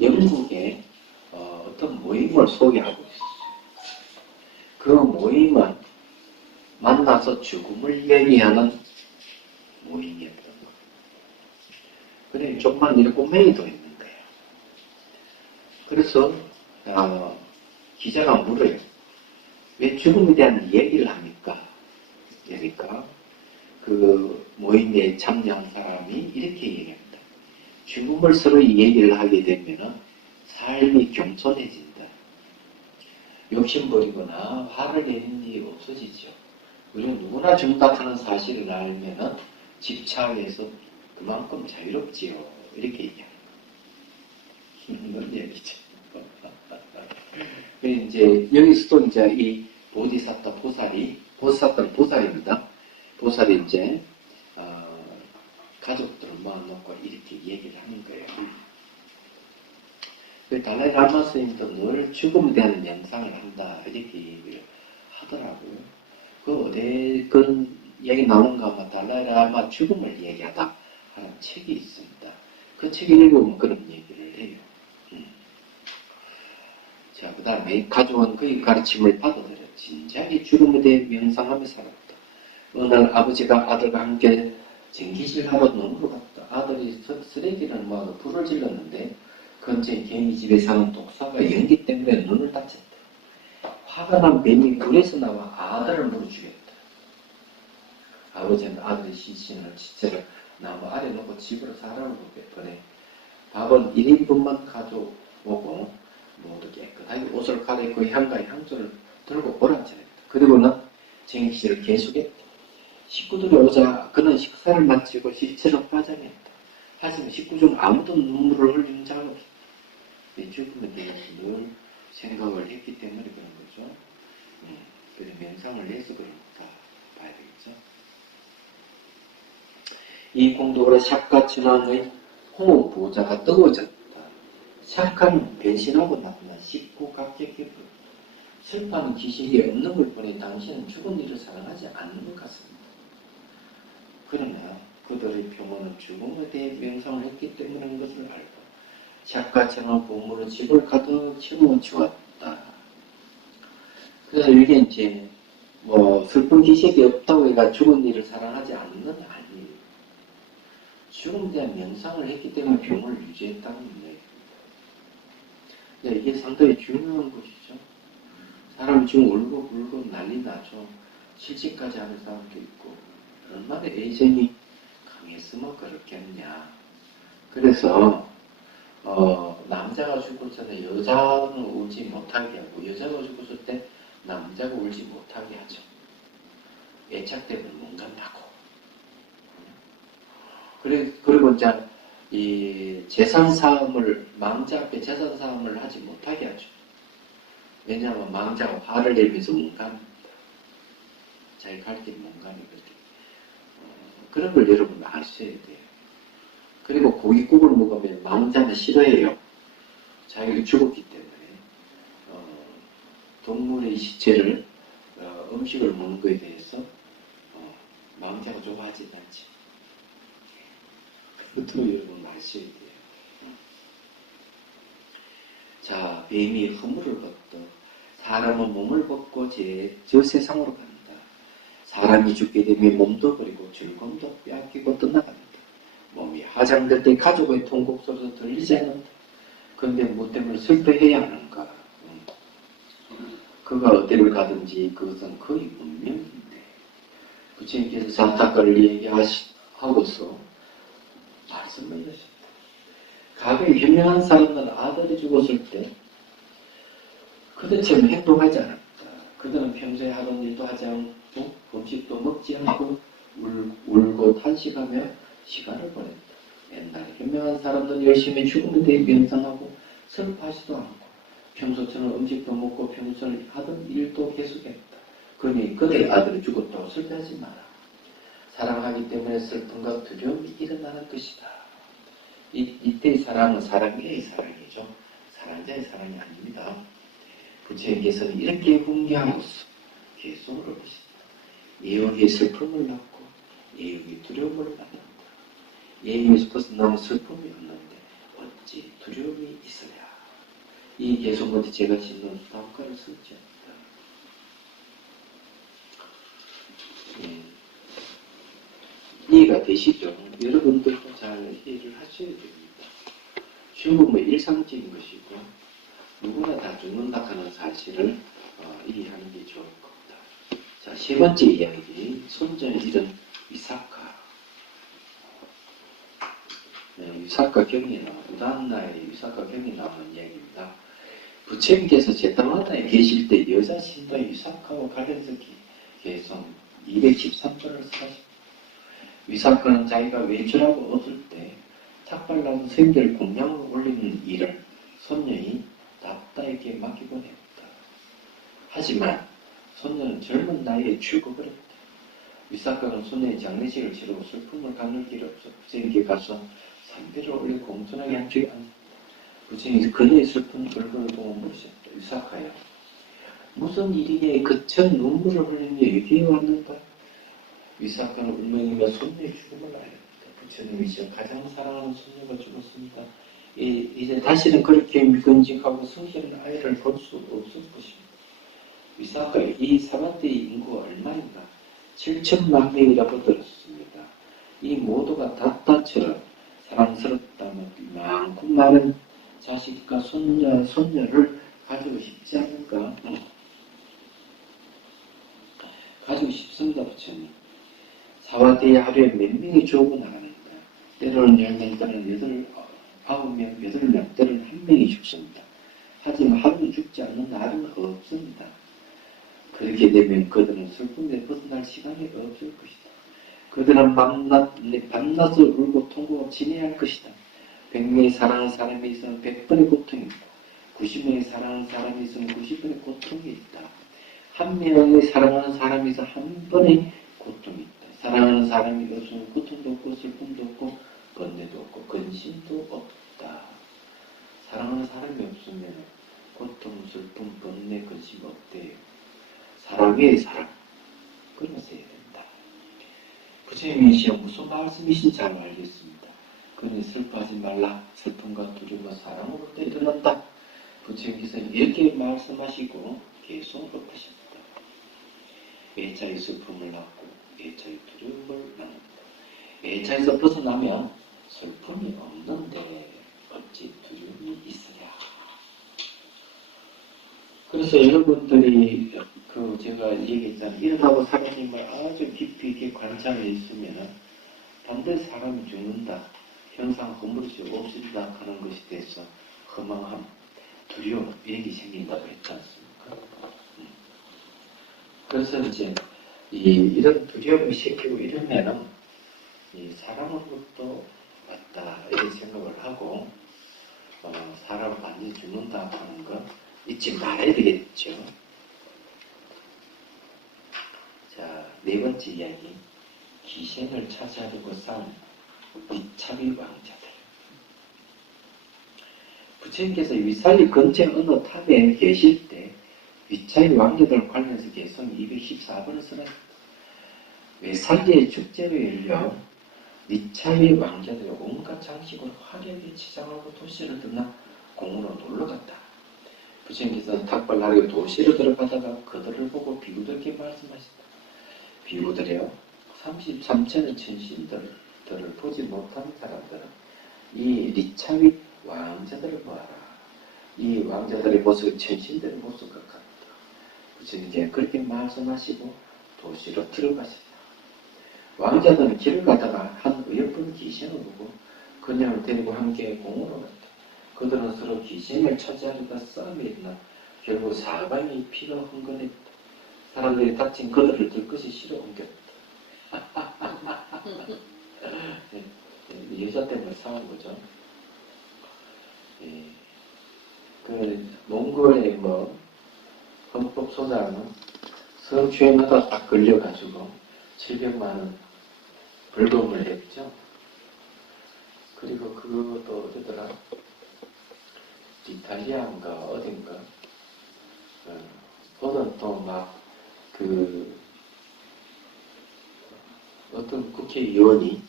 영국에 어떤 모임을 소개하고 있어요. 그 모임은 만나서 죽음을 얘기하는 모임이었던 거예요. 그래, 조그만 7명이 더 있는 거예요. 그래서 기자가 물어요. 왜 죽음에 대한 얘기를 합니까? 그러니까 그 모임에 참여한 사람이 이렇게 얘기합니다. 죽음을 서로 얘기를 하게 되면 삶이 겸손해진다. 욕심버리거나 화를 내는 일이 없어지죠. 그리고 누구나 죽는다는 사실을 알면 집착에서 그만큼 자유롭지요. 이렇게 얘기합니다. 이런 얘기죠. 이제 여기서도 이제 이 보디사타 보살은 보살입니다. 보살이 이제 가족들을 모아놓고 이렇게 얘기를 하는 거예요. 달라이 라마 스님도 늘 죽음에 대한 명상을 한다 이렇게 얘기를 하더라고요. 그 어디 그런 얘기 나오는가 하면 달라이 라마 죽음을 얘기하다 하는 책이 있습니다. 그 책 읽으면 그런 얘기를 해요. 자, 그 다음에 가족은 그의 가르침을 받아들여 진지하게 죽음에 대해 명상하며 살았다. 어느 날 아버지가 아들과 함께 전기실하러 농으로 갔다. 아들이 쓰레기를 모아서 불을 질렀는데 근처에 개미 집에 사는 독사가 연기 때문에 눈을 다쳤다. 화가 난 뱀이 불에서 나와 아들을 물어 죽였다. 아버지는 아들의 시체를 나무 아래 놓고 집으로 사람을 보내. 밥은 1인분만 가져오고 모두 깨끗하게 옷을 갈아입고 향과 향수를 들고 오라 전했다. 그리고는 전기실을 계속했다. 식구들이 오자 그는 식사를 마치고 시체로 빠져냈다. 하지만 식구 중 아무도 눈물을 흘린 자 없었다. 죽음에 대해서 늘 생각을 했기 때문에 그런 거죠. 그래서 명상을 해서 그런다 봐야 되겠죠. 이 공덕으로 샵과 진왕의 홍옥 보호자가 뜨거워졌다. 샵과는 변신하고 나타난 쉽고 각격해 슬퍼하는 기식이 없는 걸 보니 당신은 죽은 이를 사랑하지 않는 것 같습니다. 그러나 그들의 병원은 죽음에 대해 명상을 했기 때문인 것을 알고 샵과 진왕 보물로 집을 가득 채워주었다. 그래서 이게 이제 슬픈 기식이 없다고 해가 죽은 이를 사랑하지 않는 건 아니에요. 죽음에 대한 명상을 했기 때문에 병을 유지했다는 거예요. 이게 상당히 중요한 것이죠. 사람이 지금 울고 난리 나죠. 실직까지 하는 사람도 있고 얼마나 애정이 강했으면 그렇겠냐. 그래서 남자가 죽을 때는 여자는 울지 못하게 하고 여자가 죽었을 때 남자가 울지 못하게 하죠. 애착 때문에 못 간다고. 그리고 이제 이 재산 사함을 망자 앞에 재산 사함을 하지 못하게 하죠. 왜냐하면 망자가 화를 내면서 못 갑니다. 자기 갈 길 못 가니거든요. 그런 걸 여러분 아셔야 돼요. 그리고 고깃국을 먹으면 망자는 싫어해요. 자기가 죽었기 때문에 동물의 시체를 음식을 먹는 것에 대해서 망자가 좋아하지 않지. 그것도 여러분 아셔야 돼요. 자, 뱀이 허물을 벗듯 사람은 몸을 벗고 저 세상으로 간다. 사람이 죽게 되면 몸도 버리고 즐거움도 빼앗기고 떠나간다. 몸이 화장될 때 가족의 통곡 소리도 들리지 않는다. 그런데 뭐 때문에 슬퍼해야 하는가? 그가 어디를 가든지 그것은 거의 운명인데 부처님께서 산타과를 얘기하고서 말씀을 하셨다. 과거에 유명한 사람들은 아들이 죽었을 때 그들처럼 행동하지 않았다. 그들은 평소에 하던 일도 하지 않고 음식도 먹지 않고 울고 탄식하며 시간을 보냈다. 옛날 현명한 사람들은 열심히 죽음에 대해 명상하고 슬퍼하지도 않고 평소처럼 음식도 먹고 평소에 하던 일도 계속했다. 그러니 그들의 아들이 죽었다고 슬퍼하지 마라. 사랑하기 때문에 슬픔과 두려움이 일어나는 것이다. 이때의 사랑은 사랑의 사랑이죠. 사랑자의 사랑이 아닙니다. 부처님께서는 이렇게 훈계하고서 계속 물어보십니다. 예욕의 슬픔을 낳고 예욕의 두려움을 낳는다. 예욕에서 벗어나면 슬픔이 없는데 어찌 두려움이 있어야. 이 계속 먼저 제가 짓는 수담가를 쓰지 않다. 이해가 되시죠? 여러분들도 잘 이해를 하셔야 됩니다. 죽음은 일상적인 것이고 누구나 다 죽는다 하는 사실을 이해하는 게 좋을 겁니다. 자, 세 번째 이야기, 손전에 잃은 위사카. 위사카 경이 나와, 우단나의 위사카 경이 나오는 이야기입니다. 부처님께서 제타마다에 계실 때 여자 신도 위사카와 관련해서 계속 213번을 쓰셨습니다. 위사카는 자기가 외출하고 얻을 때 탁발나무 생들 공양을 올리는 일을 손녀인 납다에게 맡기곤 했다. 하지만 손녀는 젊은 나이에 죽어버렸다. 위사카는 손녀의 장례식을 치르고 슬픔을 가눌 길 없어 부처님께 가서 삼비를 올려 공손하게 한쪽에 앉았다. 부처님이 그녀의 슬픈 얼굴을 보고 물으셨다. 위사카야, 무슨 일이냐? 그천 눈물을 흘리며 여기에 왔는가? 위사카는 울먹이며 손녀의 죽음을 알렸다. 부처님이 지금 가장 사랑하는 손녀가 죽었습니다. 이제 다시는 그렇게 미건직하고 성실한 아이를 볼 수 없을 것입니다. 위사카, 이 사바테의 인구가 얼마인가? 7천만 명이라고 들었습니다. 이 모두가 다따처럼 사랑스럽다면 많고 많은 자식과 손녀를 가지고 싶지 않을까? 가지고 싶습니다, 부처님. 사바테의 하루에 몇 명이 죽고 나가는데 때로는 10명, 때로는 9명, 8명, 때로는 1명이 죽습니다. 하지만 하루 죽지 않는 날은 없습니다. 그렇게 되면 그들은 슬픔에 벗어날 시간이 없을 것이다. 그들은 밤낮을 울고 통곡하고 지내야 할 것이다. 100명이 사랑하는 사람이 있으면 100번의 고통이 있다. 90명이 사랑하는 사람이 있으면 90번의 고통이 있다. 1명이 사랑하는 사람이 있으면 1번의 고통이 있다. 사랑하는 사람이 없으면 고통도 없고 슬픔도 없고 번뇌도 없고 근심도 없다. 사랑하는 사람이 없으면 고통, 슬픔, 번뇌, 근심 없대요. 사랑의 사랑. 그러면서 해야 된다. 부처님이 무슨 말씀이신지 잘 알겠습니다. 그는 슬퍼하지 말라. 슬픔과 두려움과 사랑으로부터 일어난다. 부처님께서는 이렇게 말씀하시고 계속 읊으셨다. 애자의 슬픔을 낳고 애자의 두려움을 낳는다. 애자에서 벗어나면 슬픔이 없는데 어찌 두려움이 있으랴. 그래서 여러분들이 제가 얘기했잖아요. 일어나고 사람님을 아주 깊이 있게 관찰해 있으면 반드시 사람이 죽는다. 형상 허물이 없어진다 하는 것에 대해서 허망함, 두려움 이런 게 생긴다고 했지 않습니까? 그래서 이제 이런 두려움이 생기고 이러면은 사람으로부터 왔다 이런 생각을 하고 사람 완전히 죽는다 하는 거 잊지 말아야 되겠죠. 자, 네 번째 이야기. 기생을 차지하려고 싸운 위차비 왕자들. 부처님께서 위살리 근처 어느 탑에 계실 때 위차비 왕자들 관련해서 개성 214번을 써놨습니다. 위살리의 축제를 열려 위차비 왕자들이 온갖 장식으로 화려하게 치장하고 도시를 떠나 공으로 놀러갔다. 부처님께서 탁발나게 도시로 들어가다가 그들을 보고 비구들에게 말씀하셨다. 비구들이여, 33천의 천신들을 보지 못한 사람들은 이 리차위 왕자들을 보아라. 이 왕자들의 모습은 천신들의 모습과 같다. 부처님께 그렇게 말씀하시고 도시로 들어가셨다. 왕자들은 길을 가다가 한 어여쁜 기생을 보고 그녀를 데리고 함께 공으로 갔다. 그들은 서로 기생을 차지하려다 싸움이 일어나 결국 사방이 피가 흥건했다. 사람들이 다친 그들을 들 것이 싫어 옮겼다. 여자 때문에 상한 거죠. 예. 그 몽골의 뭐 헌법 소장은 성추행하다 딱 걸려가지고 700만 원 벌금을 했죠. 그리고 그것도 어디더라? 이탈리아인가 어딘가 어떤 또 막 그 어떤 국회의원이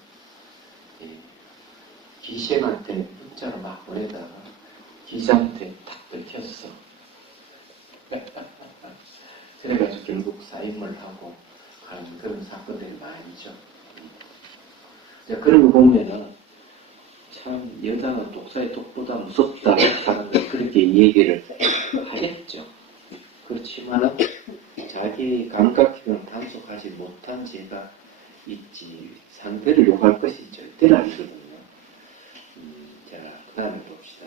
기생한테 문자를 막 보내다가 기자한테 탁 들켰어. 그래가지고 결국 사임을 하고 가는 그런 사건들이 많이 있죠. 그런 거 보면은 참 여자는 독사의 독보다 무섭다. 사람들이 그렇게 얘기를 하겠죠. 그렇지만은 자기 감각기는 단속하지 못한 죄가 있지 상대를 욕할 것이 절대로 아니거든요. 자, 그 다음에 봅시다.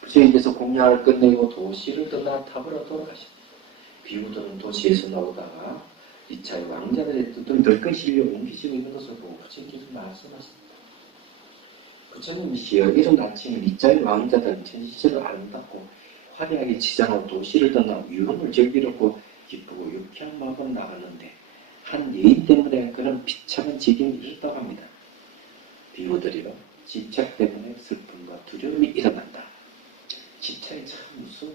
부처님께서 공양을 끝내고 도시를 떠나 탑으로 돌아가셨다. 비구들은 도시에서 나오다가 이차의 왕자들의 뜻을 덜컥 실려 옮기시고 있는 것을 보고 부처님께서 말씀하셨다. 부처님이시여 이런 아침에 이차의 왕자들은 천시처럼 아름답고 화려하게 치장하고 도시를 떠나 유흥을 즐기려고 기쁘고 유쾌한 마음으로 나갔는데 한 여인 때문에 그런 비참한 지경이 있었다고 합니다. 비구들이요 집착 때문에 슬픔과 두려움이 일어난다. 집착이 참 무서워.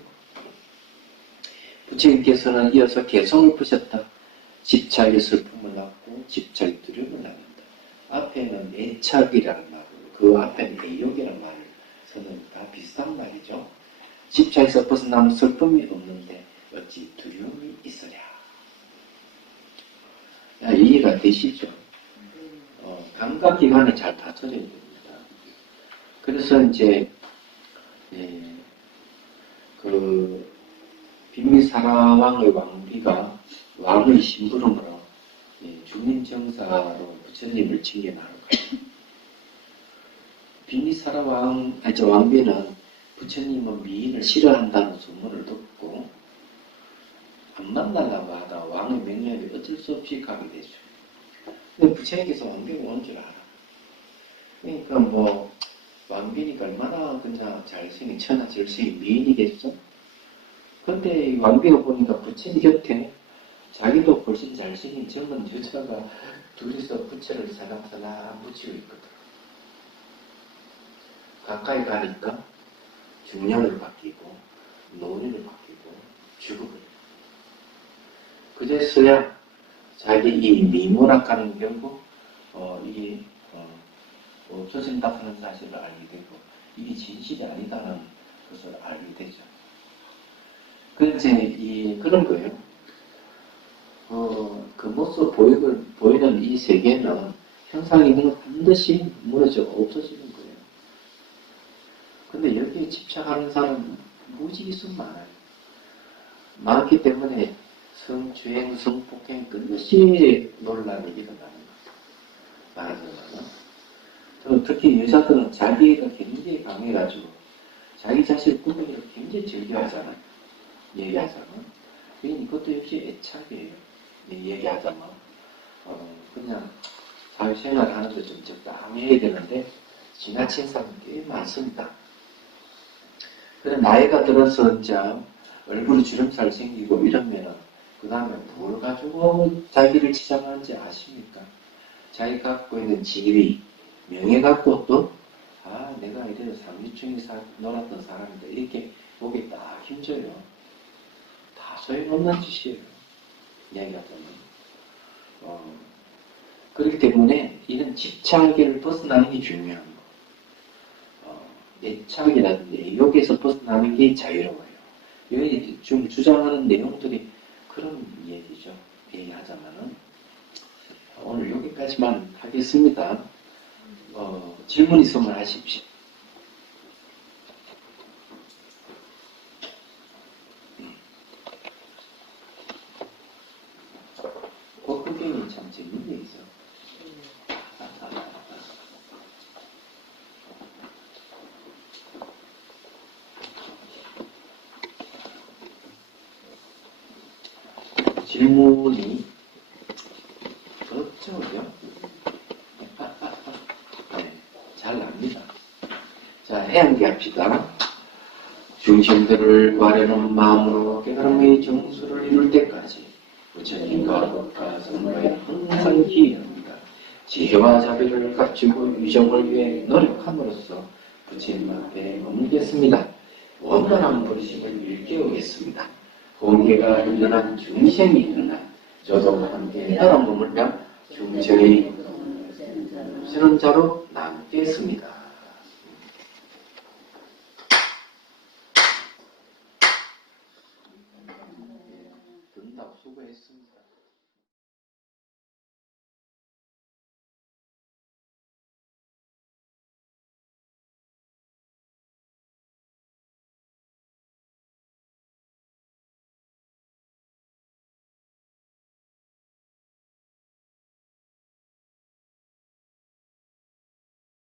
부처님께서는 이어서 개성을 푸셨다. 집착의 슬픔을 낳고 집착의 두려움을 낳는다. 앞에는 애착이라는 말을, 그 앞에는 애욕이라는 말을 쓰는 다 비슷한 말이죠. 집착에서 벗어나면 슬픔이 없는데 어찌 두려움이 있으랴. 이해가 되시죠? 감각기관을 잘 다져야 됩니다. 그래서 이제 그 빈미사라왕의 왕비가 왕의 심부름으로 주민정사로 부처님을 징계하러 가요. 빈미사라 왕비는 부처님은 미인을 싫어한다는 소문을 듣고 안 만나려고 하다 왕의 명령에 어쩔 수 없이 가게 되죠. 근데 부처님께서 왕비가 온 줄 알아. 그러니까 뭐 왕비니까 얼마나 그냥 잘생긴 천하절생인 미인이겠죠? 근데 왕비가 보니까 부처님 곁에 자기도 훨씬 잘생긴 젊은 여자가 둘이서 부처를 살랑살랑 묻히고 있거든. 가까이 가니까 중년을 바뀌고 노인을 바뀌고 죽어버려. 그제서야 자기 이 미모락하는 결국 이게 없어진다 하는 사실을 알게 되고 이게 진실이 아니다는 것을 알게 되죠. 그래서 그런 거예요. 그 모습 보이는 이 세계는 형상이 있는 건 반드시 무너져 없어지는 거예요. 근데 여기에 집착하는 사람은 무지수 많아요. 많기 때문에 성주행, 성폭행 끝없이 논란이 일어나는 거죠. 말하자면 특히 여자들은 자기가 굉장히 강해가지고 자기 자신을 꾸미기를 굉장히 즐겨하잖아요. 얘기하자면. 그것도 역시 애착이에요. 얘기하자면. 그냥 사회생활 하는데 좀 적당해야 되는데 지나친 사람이 꽤 많습니다. 그래 나이가 들어서 이제 얼굴에 주름살 생기고 이러면은 그 다음에 뭘 가지고 자기를 치장하는지 아십니까? 자기 갖고 있는 지위, 명예 갖고 또 내가 이래서 삼류층에 놀았던 사람인데 이렇게 보기 딱 힘줘요. 다 소용없는 짓이에요. 이야기하자면. 그렇기 때문에 이런 집착을 벗어나는 게 중요한 거. 애착이라든지 애욕에서 벗어나는 게 자유로워요. 여기 지금 주장하는 내용들이 그런 얘기죠. 얘기하자면은 오늘 여기까지만 하겠습니다. 질문 있으면 하십시오. 복근경이 참 재밌는 얘기죠. 질문이 그렇죠, 그죠? 네, 잘 납니다. 자, 해양기 합시다. 중심들을 바라는 마음으로 깨달음의 정수를 이룰 때까지 부처님과 법과 성도에 항상 기여합니다. 지혜와 자비를 갖추고 유정을 위해 노력함으로써 부처님 앞에 머물겠습니다. 원만한 부르심을 일깨우겠습니다. 공개가 일어난 중생이 일어난 저도 함께 따라 머물며 중생의 쓰는 자로 남겠습니다. 듣는다고 수고했습니다.